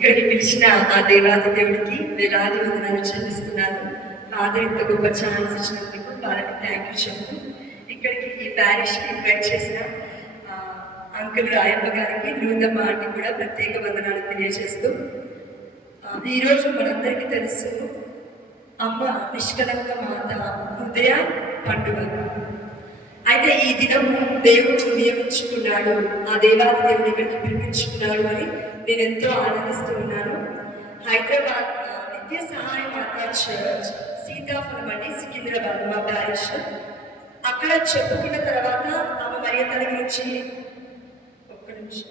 ఇక్కడికి పిలిచిన ఆ దేవాది దేవుడికి వేలాది వందనాలు చెల్లిస్తున్నాను. ఫాదర్ ఇంత గొప్ప ఛాన్స్ ఇచ్చినందుకు వాళ్ళకి థ్యాంక్ యూ చెప్తూ, ఇక్కడికి ఈ ప్యారిష్కి ఇన్వైట్ చేసిన అంకుల్ రాయప్ప గారికి, లూదమ్మ ఆంటీ కూడా ప్రత్యేక వందనాలు తెలియజేస్తూ, ఈరోజు మనందరికీ తెలుసు అమ్మ నిష్కలంక మాత హృదయ పండుగ. అయితే ఈ దినము దేవుడు నియమించుకున్నాడు, ఆ దేవాది దేవుడు ఇక్కడికి పిలిపించుకున్నాడు అని నేను ఎంతో ఆనందిస్తూ ఉన్నాను. హైదరాబాద్ నిత్య సహాయ మాతా చర్చ్, సీతాఫలం అండి, సికింద్రాబాద్ మా ప్యారిష్. అక్కడ చెప్పుకున్న తర్వాత ఆమె మరియ తల్లి గురించి ఒక్క నిమిషం,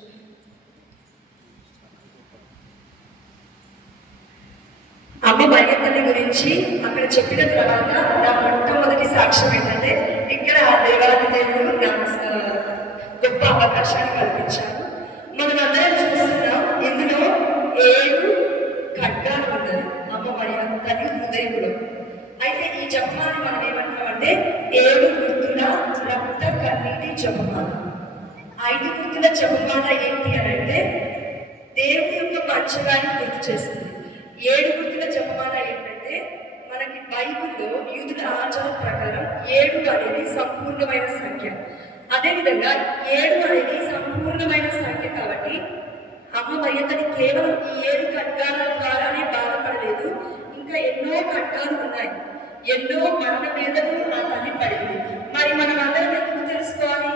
అమ్మ మరియ తల్లి గురించి అక్కడ చెప్పిన తర్వాత నా మొట్టమొదటి సాక్ష్యం ఏంటంటే, ఇక్కడ ఆ దేవాది దేవుడు గొప్ప అవకాశాన్ని కల్పించారు. మనం అందరం చూస్తున్నాం, ఇందులో 7 ఖడ్గాలు ఉన్నది అమ్మ మరియ తల్లి హృదయంలో. అయితే ఈ జపమాలను మనం ఏమంటామంటే 7 గుర్తుల రక్త కన్నీటి జపమాల. 5 గుర్తుల జపమాల ఏంటి అని అంటే దేవుడి యొక్క పంచగాన్ని గుర్తు చేస్తుంది. 7 గుర్తుల జపమాల ఏంటంటే మనకి బైబిల్లో యూదుల ఆచారం ప్రకారం 7 అనేది సంపూర్ణమైన సంఖ్య. అదేవిధంగా 7 అనేది సంపూర్ణమైన సంఖ్య కాబట్టి అమ్మ మరియ తల్లి కేవలం ఈ 7 ఖడ్గాల ద్వారానే బాధపడలేదు, ఇంకా ఎన్నో ఖడ్గాలు ఉన్నాయి, ఎన్నో మరణ వేదనలు ఆ తల్లి పడింది. మరి మనం అందరం ఎందుకు తెలుసుకోవాలి?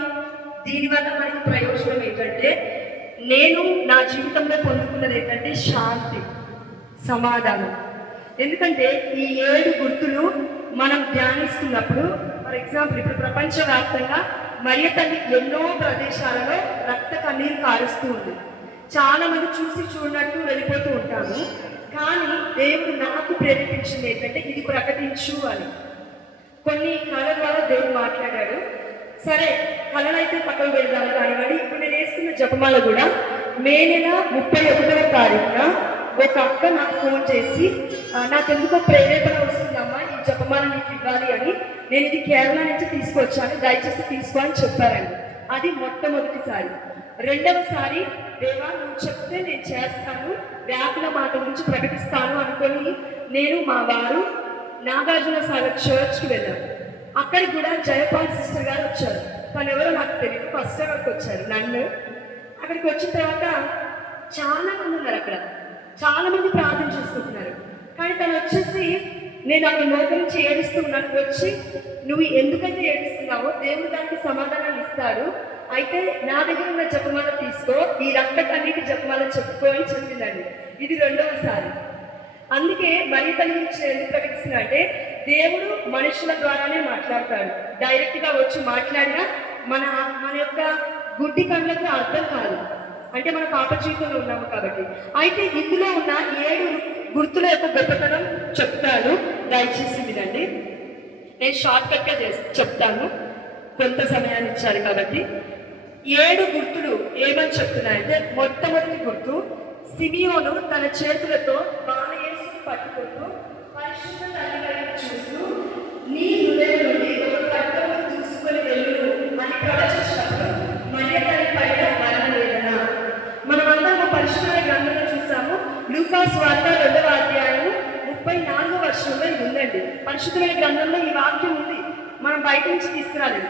దీనివల్ల మనకి ప్రయోజనం ఏంటంటే, నేను నా జీవితంలో పొందుకున్నది ఏంటంటే శాంతి, సమాధానం. ఎందుకంటే ఈ 7 గుర్తులు మనం ధ్యానిస్తున్నప్పుడు, ఫర్ ఎగ్జాంపుల్ ఇప్పుడు ప్రపంచవ్యాప్తంగా మరియ తల్లి ఎన్నో ప్రదేశాలలో రక్త కన్నీరు కారుస్తూ ఉంది. చాలా మంది చూసి చూడనట్టు వెళ్ళిపోతూ ఉంటాము, కానీ దేవుడు నాకు ప్రేరేపించింది ఏంటంటే ఇది ప్రకటించు అని. కొన్ని కళల ద్వారా దేవుడు మాట్లాడాడు. సరే, కళలైతే పక్కన పెడదాము కానివ్వండి. ఇప్పుడు నేను వేస్తున్న జపమాల కూడా మే నెల 31వ తారీఖున ఒక అక్క నాకు ఫోన్ చేసి, నాకెందుకో ప్రేరేపణ వస్తుందమ్మా, ఈ జపమాల నీకు ఇవ్వాలి అని, నేను ఇది కేరళ నుంచి తీసుకొచ్చాను, దయచేసి తీసుకో అని చెప్పారండి. అది మొట్టమొదటిసారి. రెండవసారి, దేవా నువ్వు చెప్తే నేను చేస్తాను, వ్యాకుల మాట గురించి ప్రకటిస్తాను అనుకొని నేను మా వారు నాగార్జున సాగర్ చర్చ్కి వెళ్ళాను. అక్కడికి కూడా జయపాల్ సిస్టర్ గారు వచ్చారు. తను ఎవరో నాకు తెలియదు, ఫస్ట్ టైం అక్కడికి వచ్చారు. నన్ను అక్కడికి వచ్చిన తర్వాత చాలా మంది ఉన్నారు, అక్కడ చాలా మంది ప్రార్థన చేసుకుంటున్నారు. కానీ తను వచ్చేసి, నేను అక్కడ మోకరించి ఏడుస్తున్నాను, వచ్చి నువ్వు ఎందుకైతే ఏడుస్తున్నావో దేవుడు దానికి సమాధానాన్ని ఇస్తాడు, అయితే నా దగ్గర ఉన్న జపమాల తీసుకో, ఈ రక్త కన్నీటి జపమాల చెప్పుకో అని చెప్పిందండి. ఇది రెండవసారి. అందుకే మరియ తల్లి గురించి ఎందుకు ప్రకటిస్తున్నా అంటే, దేవుడు మనుషుల ద్వారానే మాట్లాడతాడు. డైరెక్ట్గా వచ్చి మాట్లాడినా మన యొక్క గుడ్డి కళ్ళకు అర్థం కాదు, అంటే మన పాప జీవితంలో ఉన్నాము కాబట్టి. అయితే ఇందులో ఉన్న 7 గుర్తుల యొక్క గొప్పతనం చెప్తాను, దయచేసి వినండి. నేను షార్ట్ కట్గా చెప్తాను, కొంత సమయాన్ని ఇచ్చారు కాబట్టి. 7 గుర్తులు ఏమని చెప్తున్నాయంటే, మొట్టమొదటి గుర్తు, సిమియోను తన చేతులతో బాలయేసుని పట్టుకుంటూ పరిశుద్ధ తల్లి వైపు చూస్తూ, నీ హృదయం నుండి ఒక ఖడ్గము దూసుకొని వెళ్ళు అని ప్రవచించినప్పుడు మరియ తల్లి పైన మరణ వేదన. మనమందరం పరిశుద్ధ గ్రంథంలో చూసాము. లూకా సువార్త 2వ అధ్యాయము 34వ వచనంలో ఇది ఉందండి. పరిశుద్ధమైన గ్రంథంలో ఈ వాక్యం ఉంది, మనం బయట నుంచి తీసుకురాలేదు.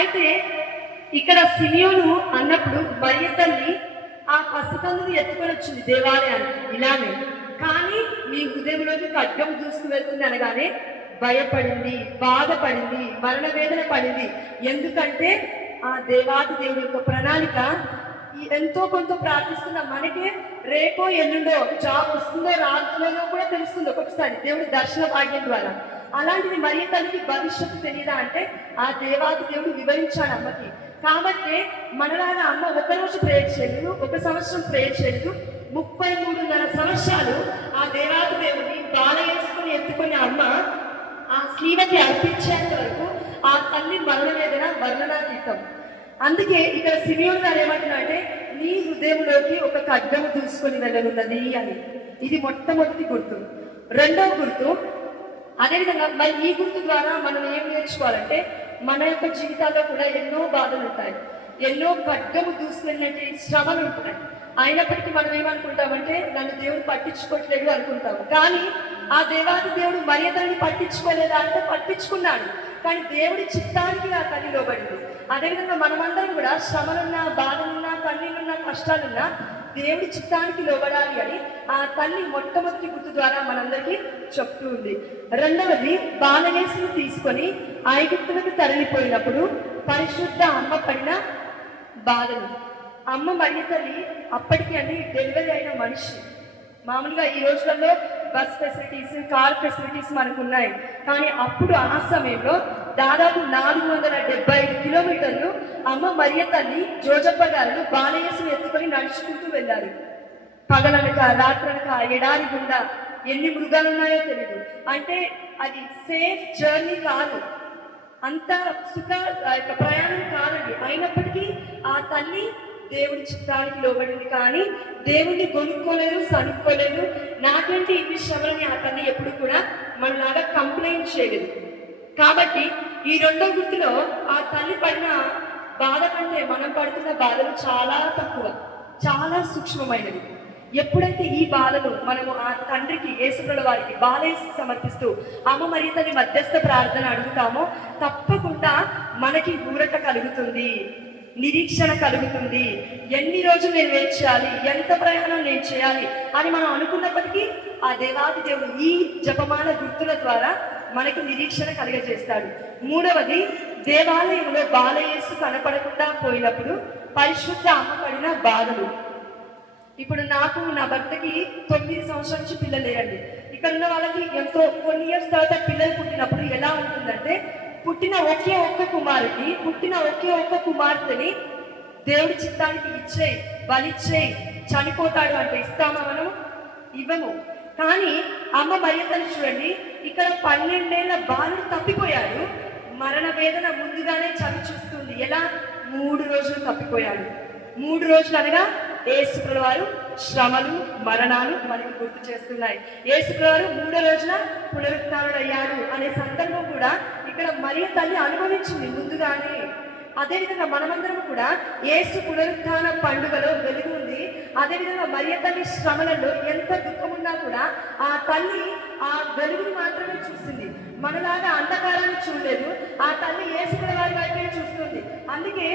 అయితే ఇక్కడ సిమియోను అన్నప్పుడు మరియ తల్లి ఆ పసికందుని ఎత్తుకొని వచ్చింది దేవాలయానికి ఇలానే. కానీ మీ హృదయంలోకి ఖడ్గం దూసుకు వెళ్తుంది అనగానే భయపడింది, బాధపడింది, మరణ వేదన పడింది. ఎందుకంటే ఆ దేవాది దేవుడి యొక్క ప్రణాళిక, ఎంతో కొంత ప్రార్థిస్తున్న మనకే రేపో ఎల్లుండో జాబ్ వస్తుందో రాత్రిలో కూడా తెలుస్తుంది ఒక్కొక్కసారి దేవుడి దర్శన భాగ్యం ద్వారా. అలాంటిది మరియ తల్లికి భవిష్యత్తు తెలియదా అంటే ఆ దేవాది దేవుడు వివరించాడు అమ్మకి. కాబట్టి మనలాగా అమ్మ ఒకరోజు ప్రేయర్ చేయలేదు, 1 సంవత్సరం ప్రేయర్ చేయలేదు, 33.5 సంవత్సరాలు ఆ దేవాది దేవుడిని బాలయేసుకుని ఎత్తుకుని అమ్మ ఆ స్లీవకి అర్పించేంత వరకు ఆ తల్లి మరణ వేదన వర్ణనాతీతం. అందుకే ఇక్కడ సిమియోను గారు ఏమంటున్నారంటే, నీ హృదయంలోకి ఒక ఖడ్గము దూసుకొని వెళ్ళనున్నది అని. ఇది మొట్టమొదటి గుర్తు. రెండవ గుర్తు, అదేవిధంగా మరి ఈ గుర్తు ద్వారా మనం ఏం నేర్చుకోవాలంటే, మన యొక్క జీవితాల్లో కూడా ఎన్నో బాధలు ఉంటాయి, ఎన్నో ఖడ్గము దూసుకెళ్ళినట్టు శ్రమలు ఉంటాయి. అయినప్పటికీ మనం ఏమనుకుంటామంటే నన్ను దేవుడు పట్టించుకోవట్లేదు అనుకుంటాం. కానీ ఆ దేవాది దేవుడు మరియతల్లిని పట్టించుకోలేదా అంటే పట్టించుకున్నాడు. కానీ దేవుడి చిత్తానికి ఆ తల్లి లోబడింది. అదేవిధంగా మనమందరం కూడా శ్రమలున్నా, బాధలున్నా, కన్నీళ్ళున్నా, కష్టాలున్నా దేవుడి చిత్తానికి లోబడాలి అని ఆ తల్లి మొట్టమొదటి గుర్తు ద్వారా మనందరికీ చెప్తూ ఉంది. రెండవది, బాలయేసును తీసుకొని ఐగుప్తులకు తరలిపోయినప్పుడు పరిశుద్ధ అమ్మ పడిన బాధలు. అమ్మ మరియ తల్లి అప్పటికి డెలివరీ అయిన మనిషి. మామూలుగా ఈ రోజులలో బస్ ఫెసిలిటీస్, కార్ ఫెసిలిటీస్ మనకు ఉన్నాయి. కానీ అప్పుడు ఆ సమయంలో దాదాపు 475 కిలోమీటర్లు అమ్మ మరియ తల్లి జోజప్ప గారు బాలయేసును ఎత్తుకొని నడుచుకుంటూ వెళ్ళారు. పగలనక రాత్రనక ఎడారి గుండా ఎన్ని మృగాలు ఉన్నాయో తెలియదు. అంటే అది సేఫ్ జర్నీ కాదు, అంత ప్రయాణం కాదండి. అయినప్పటికీ ఆ తల్లి దేవుడి చిత్తానికి లోబడింది. కానీ దేవుడిని కొనుక్కోలేదు, సనుక్కోలేదు. నాకంటే ఈ శ్రమలని ఆ తల్లి ఎప్పుడు కూడా మనలాగా కంప్లైంట్ చేయలేదు. కాబట్టి ఈ రెండో గుర్తులో ఆ తల్లి పడిన బాధ కంటే మనం పడుతున్న బాధలు చాలా తక్కువ, చాలా సూక్ష్మమైనవి. ఎప్పుడైతే ఈ బాధలు మనము ఆ తండ్రికి, యేసుప్రభుల వారికి బాలయేసు సమర్పిస్తూ అమ్మ మరియ తల్లి మధ్యస్థ ప్రార్థన అడుగుతామో తప్పకుండా మనకి ఊరట కలుగుతుంది, నిరీక్షణ కలుగుతుంది. ఎన్ని రోజులు నేను వెయిట్ చేయాలి, ఎంత ప్రయాణం నేను చేయాలి అని మనం అనుకున్నప్పటికీ ఆ దేవాది దేవుడు ఈ జపమాల గుర్తుల ద్వారా మనకి నిరీక్షణ కలిగజేస్తాడు. మూడవది, దేవాలయంలో బాలయేసు కనపడకుండా పోయినప్పుడు పరిశుద్ధ అమ్మ పడిన బాధలు. ఇప్పుడు నాకు, నా భర్తకి 9 సంవత్సరాల నుంచి పిల్లలు లేరండి. ఇక్కడ ఉన్న వాళ్ళకి ఎంతో కొన్ని ఇయర్స్ తర్వాత పిల్లలు పుట్టినప్పుడు ఎలా ఉంటుందంటే, పుట్టిన ఒకే ఒక్క కుమార్తెని దేవుడి చిత్తానికి ఇచ్చేయి, బలిచ్చేయి, చనిపోతాడు అంటే ఇస్తామా మనం? ఇవ్వము. కానీ అమ్మ మరియ తల్లి చూడండి, ఇక్కడ 12 ఏళ్ల బాలుడు తప్పిపోయాడు. మరణ వేదన ముందుగానే చవి చూస్తుంది. ఎలా? 3 రోజులు తప్పిపోయాడు. 3 రోజులు అనగా యేసుప్రభుల వారు శ్రమలు, మరణాలు మనకి గుర్తు చేస్తున్నాయి. యేసుప్రభుల వారు 3వ రోజున పునరుత్థానుడయ్యాడు అనే సందర్భం కూడా ఇక్కడ మరియ తల్లి అనుభవించింది ముందుగానే. అదేవిధంగా మనమందరం కూడా యేసు పునరుత్థాన పండుగలో వెలుగు ఉంది. అదేవిధంగా మరియ తల్లి శ్రమలలో ఎంత దుఃఖం ఉన్నా కూడా ఆ తల్లి ఆ వెలుగుని మాత్రమే చూసింది. మనలాగా అంధకారాన్ని చూడలేదు. ఆ తల్లి యేసుప్రభుల వారి వైపే చూస్తుంది. అందుకే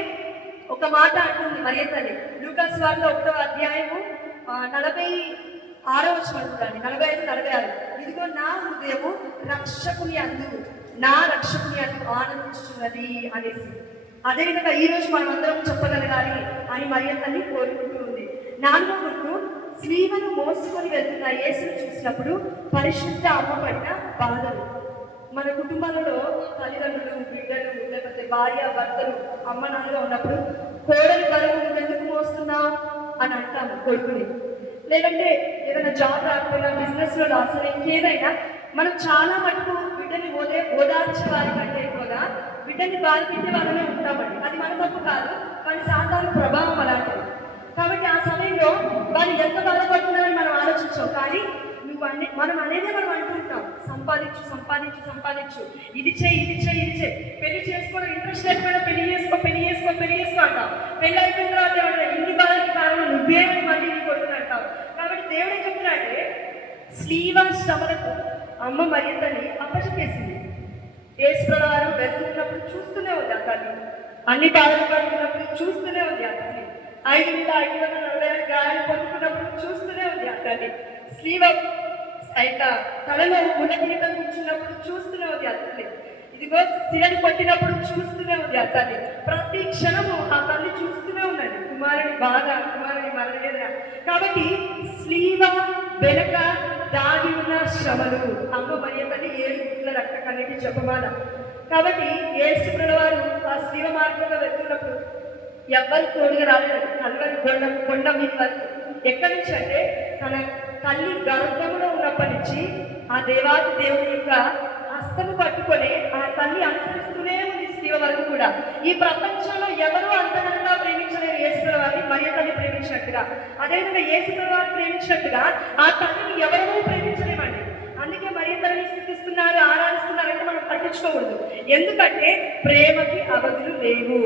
ఒక మాట అంటుంది మరియ తల్లి, లూకాసు వార్త 1వ అధ్యాయము 46వ వచనం చూడండి, 45, 46. ఇదిగో నా హృదయము రక్షకుని అందు ఆనందించున్నది అనేసి. అదేవిధంగా ఈ రోజు మనం అందరం చెప్పగలగాలి అని మరియ తల్లి కోరుకుంటూ ఉంది. 4వ గుర్తు, స్లీవను మోసుకొని వెళ్తున్న యేసును చూసినప్పుడు పరిశుద్ధ అమ్మ పడిన బాధలు. మన కుటుంబాలలో తల్లిదండ్రులు, బిడ్డలు, లేకపోతే భార్య, భర్తలు, అమ్మ నాన్నగా ఉన్నప్పుడు కోడలి బరువు నువ్వు ఎందుకు మోస్తున్నావు అని అంటాము కొడుకుని. లేదంటే ఏదైనా జాబ్ రాకపోయినా, బిజినెస్లో లాస్ అయినా, ఇంకేదైనా మనం చాలా మటుకు బిడ్డని ఓదార్చే వారి కంటే ఎక్కువగా బిడ్డని బాధ పెట్టే వాళ్ళనే ఉంటామండి. అది మన తప్పు కాదు, కానీ సాధారణ ప్రభావం అలాంటిది. కాబట్టి ఆ సమయంలో వాళ్ళు ఎంత బాధపడుతున్నారని మనం ఆలోచించాం. కానీ మనం అనేదే మనం అంటుంటాం, సంపాదించు, ఇది చేయి. పెళ్లి చేసుకోవడం ఇంట్రెస్ట్ లేకపోయినా పెళ్లి చేసుకో అంటాం. పెళ్లి అయిపోయిన తర్వాత ఇన్ని బాధకి కారణం నువ్వే అని మళ్ళీ నీ కొడుకుని అంటాం. కాబట్టి దేవుడు ఏం చెప్తున్నాడంటే, స్లీవ శ్రమలకు అమ్మ మరియ తల్లి అప్పచెప్పేసింది. యేసుప్రభుల వారు వెళ్తున్నప్పుడు చూస్తూనే ఉంది ఆ తల్లి, అన్ని బాధలు పడుతున్నప్పుడు చూస్తూనే ఉంది ఆ తల్లి, 540 గాయాలు పొందుకున్నప్పుడు చూస్తూనే ఉంది ఆ తల్లి, స్లీవ తలలో ఉన్నత కూర్చున్నప్పుడు చూస్తూనే ఉంది ఆ తల్లి, ఇదిగో శిలని కొట్టినప్పుడు చూస్తూనే ఉంది ఆ తల్లి. ప్రతి క్షణము ఆ తల్లి చూస్తూనే ఉన్నది కుమారుని బాధ, కుమారుని మరణవేదన. కాబట్టి స్లీవ వెనక దాగి ఉన్న శ్రమలు అమ్మ మరియ తల్లి 7 గుర్తుల రక్త కన్నీటి జపమాల. కాబట్టి యేసుప్రభుల వారు ఆ స్లీవ మార్గంలో వెళ్తున్నప్పుడు ఎవ్వరు తోడుగా రాలేదు. కల్వరి కొండ మీద వరకు. ఎక్కడి నుంచి అంటే తన తల్లి గర్భంలో ఉన్నప్పటి నుంచి ఆ దేవాది దేవుని యొక్క హస్తము పట్టుకొని ఆ తల్లి అనుసరిస్తూనే ఉంది స్లీవ వరకు కూడా. ఈ ప్రపంచంలో ఎవరూ అంతనంగా ప్రేమించలేరు యేసుప్రభుల వారిని మరియ తల్లి ప్రేమించినట్టుగా. అదేవిధంగా యేసుప్రభుల వారిని ప్రేమించినట్టుగా ఆ తల్లిని ఎవరూ ప్రేమించలేమండి. అందుకే మరియ తల్లిని స్థుతిస్తున్నారు, ఆరాధిస్తున్నారంటే మనం పట్టించుకోకూడదు. ఎందుకంటే ప్రేమకి అవధులు లేవు.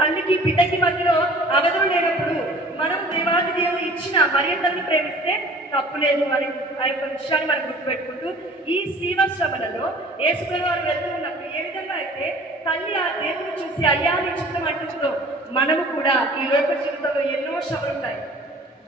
తల్లికి బిడ్డకి మధ్యలో అవధులు లేనప్పుడు మనం దేవాది దేవుడు ఇచ్చిన మర్యాదల్ని ప్రేమిస్తే తప్పు లేదు అని ఆ యొక్క విషయాన్ని మనం గుర్తుపెట్టుకుంటూ ఈ శ్రీవత్సవలలో యేసుప్రభు వారు వెళ్తూ ఉన్నప్పుడు ఏ విధంగా అయితే తల్లి ఆ దేవుని చూసి అయ్యా నీ చిత్తం అంటుందో మనము కూడా ఈ లోక జీవితంలో ఎన్నో శ్రమలు ఉంటాయి.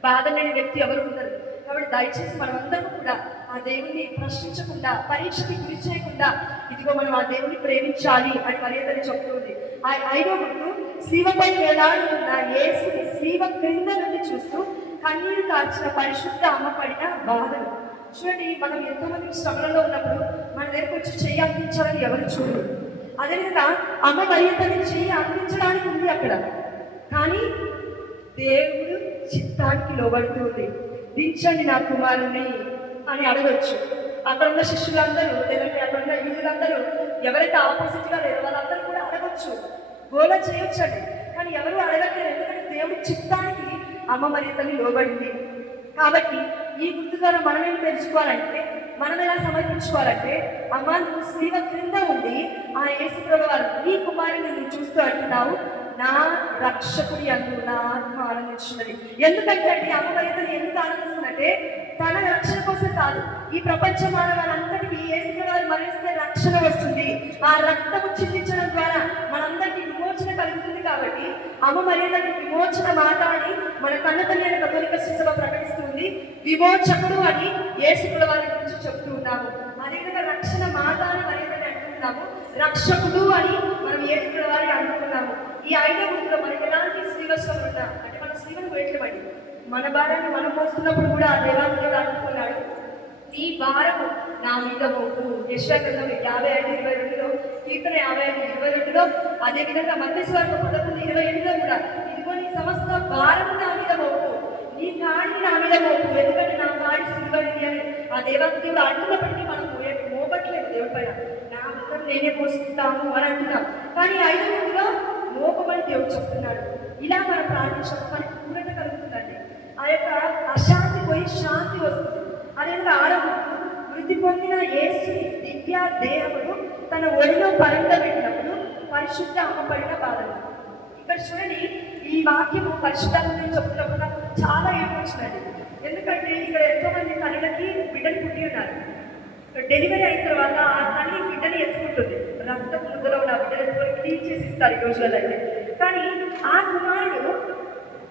బాధ లేని వ్యక్తి ఎవరు ఉండరు. కాబట్టి దయచేసి మనమందరం కూడా ఆ దేవుణ్ణి ప్రశ్నించకుండా, పరీక్షకి గురి చేయకుండా ఇదిగో మనం ఆ దేవుని ప్రేమించాలి అని మర్యాదని చెప్తుంది. ఆ 5వ గుర్తు శివపై వేలాడుతున్న యేసుని శివ క్రింద నుండి చూస్తూ కన్నీరు కార్చిన పరిశుద్ధ అమ్మ పడిన బాధలు. చూడండి, మనం ఎంతో మంది శ్రమలలో ఉన్నప్పుడు మన దగ్గరకు వచ్చి చెయ్యి అందించాలని ఎవరు చూడరు. అదేవిధంగా అమ్మ మర్యాదని చెయ్యి అందించడానికి ఉంది అక్కడ, కానీ దేవుడు చిత్తానికి లోబడుతుంది. దించండి నా కుమారుని అని అడగచ్చు. అక్కడ ఉన్న శిష్యులందరూ లేదంటే అక్కడ ఉన్న యూదులందరూ ఎవరైతే ఆపోజిట్ గా లేరో వాళ్ళందరూ కూడా అడగచ్చు, గోల చేయొచ్చండి. కానీ ఎవరు అడగట్లేదు, ఎందుకంటే దేవుడి చిత్తానికి అమ్మ మర్యాదని లోబడింది. కాబట్టి ఈ గుర్తు ద్వారా మనం ఏం తెలుసుకోవాలంటే, మనం ఎలా సమర్పించుకోవాలంటే, అమ్మ నువ్వు శివ క్రింద ఉండి ఆ యేసుప్రభు వారు నీ కుమారుని నువ్వు చూస్తూ అంటున్నావు, నా రక్షకుడి అందు నా ఆత్మ ఆనందించున్నది. ఎందుకంటే అమ్మ మర్యాదని ఎందుకు ఆనందిస్తుందంటే తన రక్షణ కోసం కాదు, ఈ ప్రపంచ మానవాళ్ళందరికీ యేసుప్రభు వారు మరణిస్తే రక్షణ వస్తుంది. ఆ రక్తము చిందించడం ద్వారా మనందరికీ విమోచన కలుగుతుంది. కాబట్టి అమ్మ మర్యాదని విమోచన మాట అని మన కన్న తల్లి అనే కథోలిక శ్రీసభ ప్రకటిస్తుంది. విమోచకుడు అని యేసుప్రభు వారి గురించి చెప్తూ ఉన్నాము. అదేవిధంగా రక్షణ మాట అని మర్యాదని అంటున్నాము, రక్షకుడు అని మనం యేసుప్రభు వారిని అంటున్నాము. ఈ 5వ గుర్తులో మనకి ఎలాంటి శ్రీవత్సవం ఉన్నా అంటే మన శ్రీవని వేయట్లేమండి, మన భారాన్ని మనం మోస్తున్నప్పుడు కూడా ఆ దేవాలయంలో అంటున్నాడు, నీ భారము నా మీద మోపు. యెషయా గ్రంథం 55:22లో, కీర్తన 55:22లో, అదేవిధంగా మత్తయి సువార్త 11:28లో కూడా ఇదిగో నీ సమస్త భారము నా మీద మోపు, నీ కాడి నా మీద మోపు, ఎందుకంటే నా కాడి సిలువైనది అని ఆ దేవుడు అంటున్నప్పటికీ మనం మోపట్లేదు. దేవుడి పైన నా భారం నేనే మోసుకుంటాము అని అంటున్నాం. కానీ 5వ గుర్తులో మోపమని దేవుడు చెప్తున్నాడు. ఇలా మనం ప్రార్థించడం మనకి పూర్ణత కలుగుతుందండి. ఆ యొక్క అశాంతి పోయి శాంతి వస్తుంది. అదేవిధంగా 6వ గుర్తు మృతి పొందిన యేసుని దివ్య దేహమును తన ఒడిలో పరండబెట్టినప్పుడు పరిశుద్ధ అమ్మపడిన బాధలు. ఇక్కడ చూడండి, ఈ వాక్యము పరిశుద్ధాన్ని చెప్తున్నప్పుడు నాకు చాలా ఏమొచ్చినది. ఎందుకంటే ఇక్కడ ఎంతో మంది తల్లికి బిడ్డలు పుట్టి ఉన్నారు. డెలివరీ అయిన తర్వాత ఆ తల్లి బిడ్డని ఎత్తుకుంటుంది, రక్తం ముద్దలో ఉన్న బిడ్డలు ఎత్తుకొని క్లీన్ చేసి ఇస్తారు ఈ రోజులలో అయితే. కానీ ఆ కుమారుడు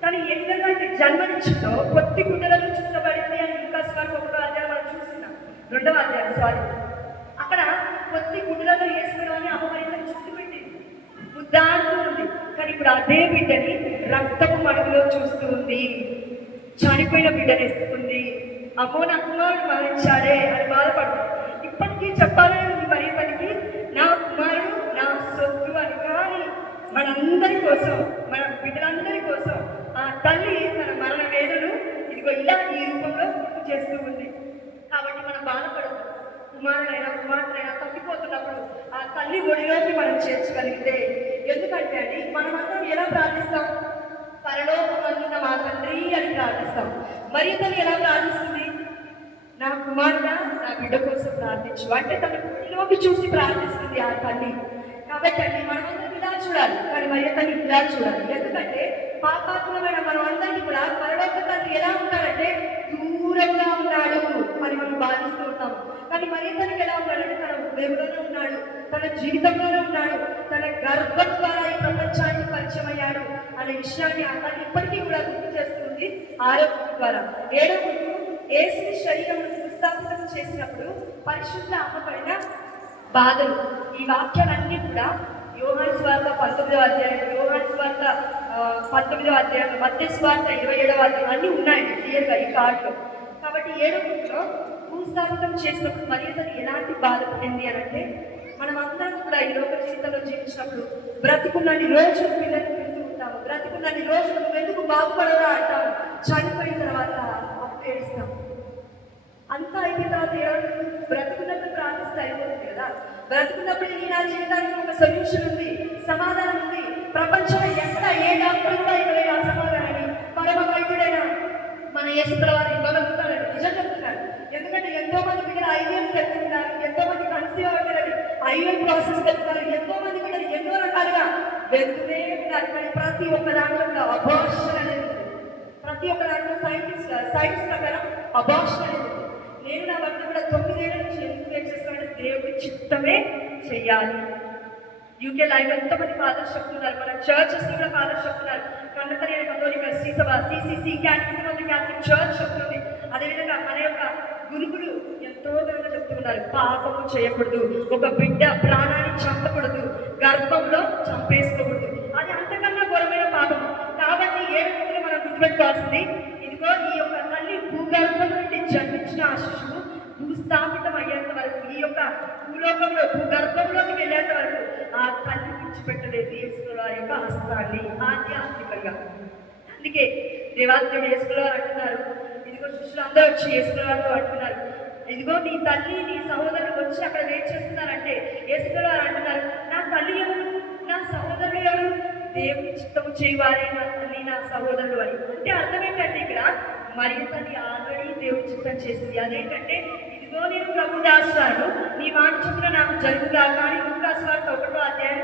తను ఏ విధంగా అయితే జన్మనిచ్చిందో కొద్ది గుండెలను చుట్టబడింది అని లూకాసు వార్త 1వ అధ్యాయం మనం చూస్తున్నాం, 2వ అధ్యాయం అక్కడ కొద్ది గుండెలలో వేసుకోవడం అని అమ్మవారి చుట్టూ పెట్టింది, ముద్దాడుతూ ఉంది. కానీ ఇప్పుడు అదే బిడ్డని రక్తపు మడుగులో చూస్తూ ఉంది, చనిపోయిన బిడ్డని ఎత్తుకుంది. అమ్మో నా కుమారుడు మరణించాడే అని బాధపడుతుంది. ఇప్పటికీ చెప్పాలని ఉంది మరి తనకి, నా కుమారుడు నా సొత్తు అని. కానీ మనందరి కోసం, మన బిడ్డలందరి కోసం ఆ తల్లి తన మరణ వేదను ఇదిగో ఇలా ఈ రూపంలో గుర్తు చేస్తూ ఉంది. కాబట్టి మనం బాధపడదు. కుమారుడైనా కుమార్తెనైనా తప్పిపోతున్నప్పుడు ఆ తల్లి ఒడిలోకి మనం చేర్చగలిగితే, ఎందుకంటే అండి మనమందరం ఎలా ప్రార్థిస్తాం, పరలోకమందున్న మా తండ్రి అని ప్రార్థిస్తాం. మరి తల్లి ఎలా ప్రార్థిస్తుంది, నా కుమారుడు నా బిడ్డ కోసం ప్రార్థించు అంటే తన గుడిలోకి చూసి ప్రార్థిస్తుంది ఆ తల్లి. కాబట్టి అండి మనమందరం ఇలా చూడాలి, కానీ మరి తల్లి ఇలా చూడాలి. ఎందుకంటే పాపాత్మమైన మనం అందరికీ కూడా పరలోక తండ్రి ఎలా ఉంటాడంటే దూరంగా ఉన్నాడు అని మనం భావిస్తూ ఉంటాము. కానీ మరి తనకి ఎలా ఉన్నాడంటే తన హృదయంలోనే ఉన్నాడు, తన జీవితంలోనే ఉన్నాడు, తన గర్భం ద్వారా ఈ ప్రపంచానికి పరిచయం అయ్యాడు అనే విషయాన్ని ఆ తల్లి ఇప్పటికీ కూడా గుర్తు చేస్తుంది 6వ గుర్తు ద్వారా. 7వ గుర్తు యేసుని శరీరమును స్థాపితం చేసినప్పుడు పరిశుద్ధ అమ్మపడిన బాధలు. ఈ వాక్యాలన్నీ కూడా యోహాను సువార్త 19వ అధ్యాయం, యోహాను సువార్త 19వ అధ్యాయం, మత్తయి సువార్త 27వ అధ్యాయం అన్నీ ఉన్నాయి క్లియర్గా ఈ కార్డులో. కాబట్టి 7వ గుర్తులో భూస్థాపితం చేసినప్పుడు మర్యాదను ఎలాంటి బాధపడింది అని అంటే, మనం అందరం కూడా ఈ లోక జీవితంలో జీవించినప్పుడు బ్రతికున్నన్ని రోజులు పిల్లలు వింటూ ఉంటాము, బ్రతికున్నన్ని రోజులు నువ్వు ఎందుకు బాగుపడరా అంటాము, చనిపోయిన తర్వాత అప్పు ఏడుస్తాం. అంతా అయిపోయిన తర్వాత బ్రతుకున్నప్పుడు ప్రార్థిస్తే అయిపోతుంది కదా. బ్రతుకున్నప్పుడు నీ నా జీవితానికి ఒక సొల్యూషన్ ఉంది, సమాధానం ఉంది. ప్రపంచంలో ఎక్కడ ఏ డాక్టర్ కూడా ఇవ్వలేదు ఆ సమాధానాన్ని. పరమ వైద్యుడైన మన యేసుప్రభు వారు ఇవ్వగలుగుతారండి, నిజం చెప్తున్నాడు. ఎందుకంటే ఎంతో మంది బిడ్డలు ఐవీఎఫ్ చెప్తున్నారు, ఎంతో మంది కన్సీవ్ అవ్వడానికి ఐవీఎఫ్ ప్రాసెస్ చెప్తున్నారు, ఎంతో మంది బిడ్డలు ఎన్నో రకాలుగా వెళ్తూనే ఉన్నారు. కానీ ప్రతి ఒక్క దాంట్లో అబార్షన్ అనేది ప్రతి ఒక్క దాంట్లో సైన్స్ ప్రకారం అబార్షన్ అనేది ఉంది. నేను నా భర్త కూడా 9 ఏళ్ళ నుంచి ఎందుకు వెయిట్ చేస్తానంటే దేవుడి చిత్తమే చెయ్యాలి. యూకే లైవ్ ఎంతమంది ఫాదర్స్ చెప్తున్నారు, మన చర్చెస్ కూడా ఫాదర్స్ చెప్తున్నారు. కన్నతల్లి కథోలిక శ్రీసభ CCC Catholic of the Catholic church చెప్తుంది. అదేవిధంగా మన యొక్క గురువులు ఎంతో విధంగా చెప్తున్నారు, పాపము చేయకూడదు, ఒక బిడ్డ ప్రాణాన్ని చంపకూడదు, గర్భంలో చంపేసుకోకూడదు, అది అంతకన్నా ఘోరమైన పాపం. కాబట్టి 7 రోజులు మనం గుర్తుపెట్టుకోవాల్సింది, ఇదిగో ఈ యొక్క తల్లి భూగర్భం నుండి జన్మించిన ఆ శిశువు భూస్థాపితం అయ్యేంత వరకు, ఈ యొక్క భూలోకంలో భూగర్భంలోకి వెళ్ళేంత వరకు ఆ తల్లి విడిచిపెట్టలేదు యేసుల యొక్క హస్తాన్ని ఆధ్యాత్మికంగా. అందుకే దేవాలయం యేసుల అంటున్నారు, ఇదిగో శిష్యులు అందరూ వచ్చి యేసులతో అంటున్నారు, ఇదిగో నీ తల్లి నీ సహోదరులు వచ్చి అక్కడ వెయిట్ చేస్తున్నారంటే యేసుల అంటున్నారు, నా తల్లి ఎవరు, నా సహోదరులు ఎవరు, దేవుని చిత్తము చేయవాలి నా తల్లి నా సహోదరులు అని. అంటే అర్థం ఏంటంటే ఇక్కడ మరియు తల్లి ఆల్రెడీ దేవుని చిత్తం చేసింది. అదేంటంటే ఇదిగో నేను ప్రభు దాసురాలు, నీ మాట చొప్పున నాకు జరుగుగా. కానీ లూకాసు వార్త 1వ అధ్యాయం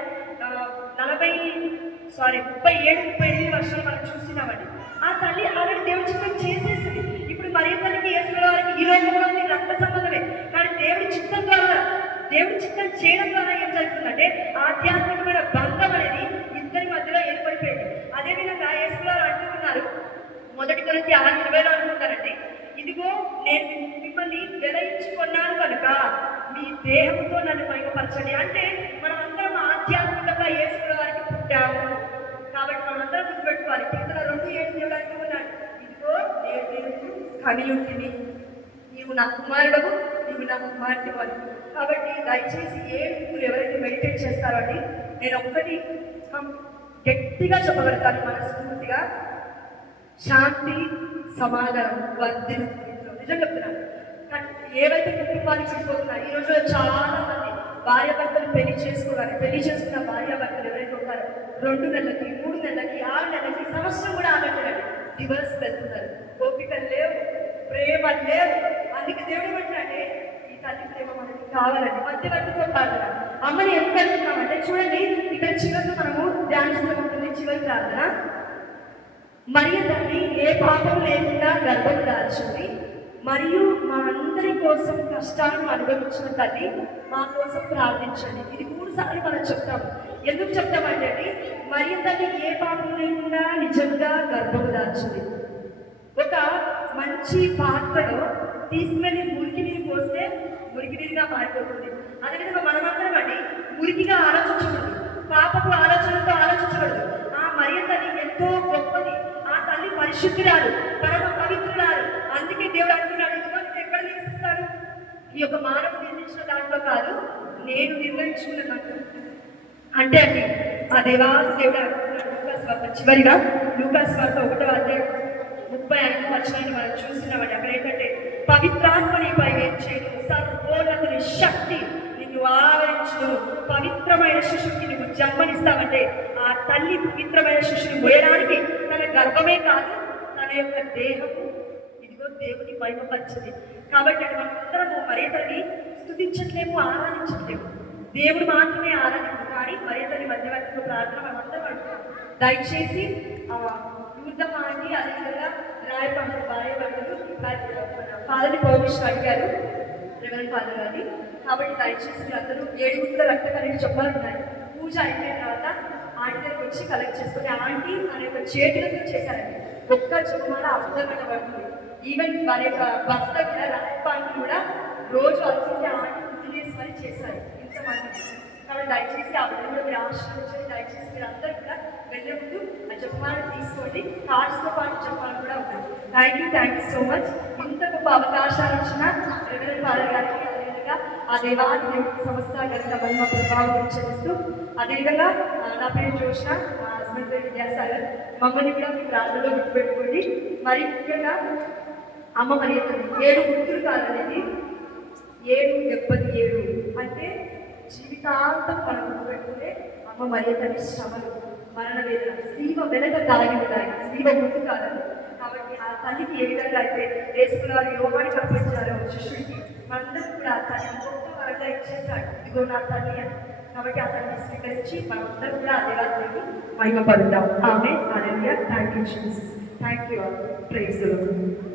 37-38 వర్షాలు మనం చూసినామండి. ఆ తల్లి ఆల్రెడీ దేవుడి చిత్తం చేసేసింది. ఇప్పుడు మరి తల్లికి యేసుల వారికి ఈ లోకంలోని రక్త సంబంధమే, కానీ దేవుడి చిత్తం ద్వారా, దేవుడి చిత్తం చేయడం ద్వారా ఏం జరుగుతుందంటే ఆధ్యాత్మికమైన బంధం అనేది ఇద్దరి మధ్యలో ఏర్పడిపోయింది. అదేవిధంగా యేసుల వారు అంటున్నారు, 1 కొరింథీ 6:20 అనుకుంటారండి, ఇదిగో నేను మిమ్మల్ని వెలయించుకున్నాను కనుక మీ దేహంతో నన్ను మహిమపరచండి. అంటే మనమందరం ఆధ్యాత్మికంగా యేసుల వారికి పుట్టాము కాబట్టి మనందరం గుర్తుపెట్టుకోవాలి. కీర్తన 2:7 అంటూ ఉన్నాడు, ఇదిగో నేను కనియుంటిని, నీవు నా కుమారుడవు, నీవు నా కుమార్తె అని. కాబట్టి దయచేసి 7 ఎవరైతే మెడిటేట్ చేస్తారో అండి, నేను ఒక్కటి గట్టిగా చెప్పగలుగుతాను మనస్ఫూర్తిగా, శాంతి సమాధానం వర్ధిల్లు. నిజం చెప్తున్నాను. కానీ ఏవైతే కుటుంబాలు చనిపోతున్నాయి ఈ రోజు చాలా మంది భార్యాభర్తలు పెళ్లి చేసుకున్న భార్యాభర్తలు ఎవరైతే ఉంటారో 2 నెలలకి 3 నెలలకి 6 నెలలకి సంవత్సరం కూడా ఆగట్లేదు, డివర్స్ వెళ్తున్నారు. ఓపికలు లేవు, ప్రేమ లేవు. అందుకే దేవుడు ఏమంటాడంటే ఈ తల్లి ప్రేమ మనకి కావాలండి. మధ్యవర్తితో ప్రార్థన అమ్మని ఎందుకు వెళ్తున్నామంటే చూడండి, ఇక్కడ చివరిలో మనము ధ్యానిస్తూ ఉంటుంది చివరి ప్రార్థన, మరియ తల్లి ఏ పాపం లేకుండా గర్భం దాల్చింది, మరియు మా అందరి కోసం కష్టాలను అనుభవించిన తల్లి మా కోసం ప్రార్థించండి. ఇది 3 సార్లు మనం చెప్తాము. ఎందుకు చెప్తామంటే మరియ తల్లి ఏ పాపం లేకుండా నిజంగా గర్భం దాల్చింది. ఒక మంచి పాత్రలో తీసుకెళ్ళి మురికి నీరు పోస్తే మురికి నీరుగా మారిపోతుంది. అదేవిధంగా మనమందరం అండి మురికిగా ఆలోచించకూడదు, పాపపు ఆలోచనలతో ఆలోచించకూడదు. ఆ మరియ తల్లి ఎంతో గొప్పది, ఆ తల్లి పరిశుద్ధురాలు, పరమ పవిత్రురాలు. అందుకే దేవుడు అంటున్నాడు, ఇదిగో నేను ఎక్కడ నివసిస్తాను, ఈ యొక్క మానవుడు నిర్మించిన దాంట్లో కాదు, నేను నిర్ణయించుకున్నాను. అంటే అండి ఆ దేవాది దేవుడు అంటున్నాడు లూకాసు వార్త చివరిగా, లూకాసు వార్త 1వ అధ్యాయం 35 వచనాన్ని మనం చూస్తున్నామండి. అక్కడ ఏంటంటే పవిత్రాత్మ నీపై వేయించేను, సర్వోన్నతుని శక్తి నిన్ను ఆవరించును, పవిత్రమైన శిశువుకి నువ్వు జన్మనిస్తావంటే ఆ తల్లి పవిత్రమైన శిశువుని మోయడానికి తన గర్భమే కాదు తన యొక్క దేహము ఇదిగో దేవుని మహిమపరిచింది. కాబట్టి మనందరము మరియ తల్లిని స్తుతించట్లేము, ఆరాధించట్లేము, దేవుడు మాత్రమే ఆరాధించు. కానీ మరియ తల్లి మధ్యవర్తిలో ప్రార్థన మనమందరం అంటున్నాం. దయచేసి యూర్ధమాని అదేవిధంగా రాయపాడు భార్యభర్తలు ఫాదర్ని పర్మిషన్ అడిగారు రెవరెండ్ ఫాదర్ గారిని. కాబట్టి దయచేసి అందరూ 7 గుంటల రక్త కరెంట్ చెప్పాలన్నారు. పూజ అయిపోయిన తర్వాత ఆంటీ దగ్గరికి వచ్చి కలెక్ట్ చేసుకుని ఆంటీ అనే ఒక చేతులతో చేశారండి. ఒక్క చెప్పమాల అద్భుతమైన పడుతుంది. ఈవెన్ వారి యొక్క భర్త కూడా రాయపాంటి కూడా రోజు అనుకుంటే ఆంటీ గుర్తు చేసి మరి చేశారు ఇంతమంది. కాబట్టి దయచేసి ఆ విధంగా మీరు ఆశీర్వదించండి. దయచేసి మీరు అందరూ కూడా వెళ్ళే ముందు ఆ చెప్పమాలను తీసుకోండి, కార్డ్స్తో పాటు చెప్పాలని కూడా ఉన్నాయి. Thank you so much. ఇంత గొప్ప అవకాశాలు ఇచ్చిన రెవరెండ్ ఫాదర్ గారికి, అదేవిధంగా ఆ దేవాది దేవుడి సంస్థ గత మహిమ ప్రభావం చెల్లిస్తూ, అదేవిధంగా నా పేరు జోష్న, మా హస్బెండ్ పేరు విద్యాసాగర్. మమ్మల్ని కూడా మీ ప్రార్థనలో గుర్తుపెట్టుకోండి. మరి ముఖ్యంగా అమ్మ మరియ తల్లి 7 గుర్తులు కాదనేది 7:77 అంటే జీవితాంతం మనం గుర్తుపెట్టుకుంటే అమ్మ మరియ తల్లి శ్రమలు, మరణ వేదన, స్త్రీవ వెనక దాగి ఉన్నాయి, స్త్రీవ గుర్తు కాదని. కాబట్టి ఆ తల్లికి ఏ విధంగా అయితే యేసుల వారు యోగానికి అప్పగించారో శిష్యుడికి, మనందరూ కూడా ఆ తల్లి గొప్ప వరంగా ఇచ్చేశాడు, ఇదిగో నా తల్లి అని. కాబట్టి ఆ తల్లిని స్వీకరించి మనందరూ కూడా ఆ దేవాలయాన్ని మహిమపడతాం. ఆమె hallelujah. Thank you Jesus. Thank you. Praise the lord.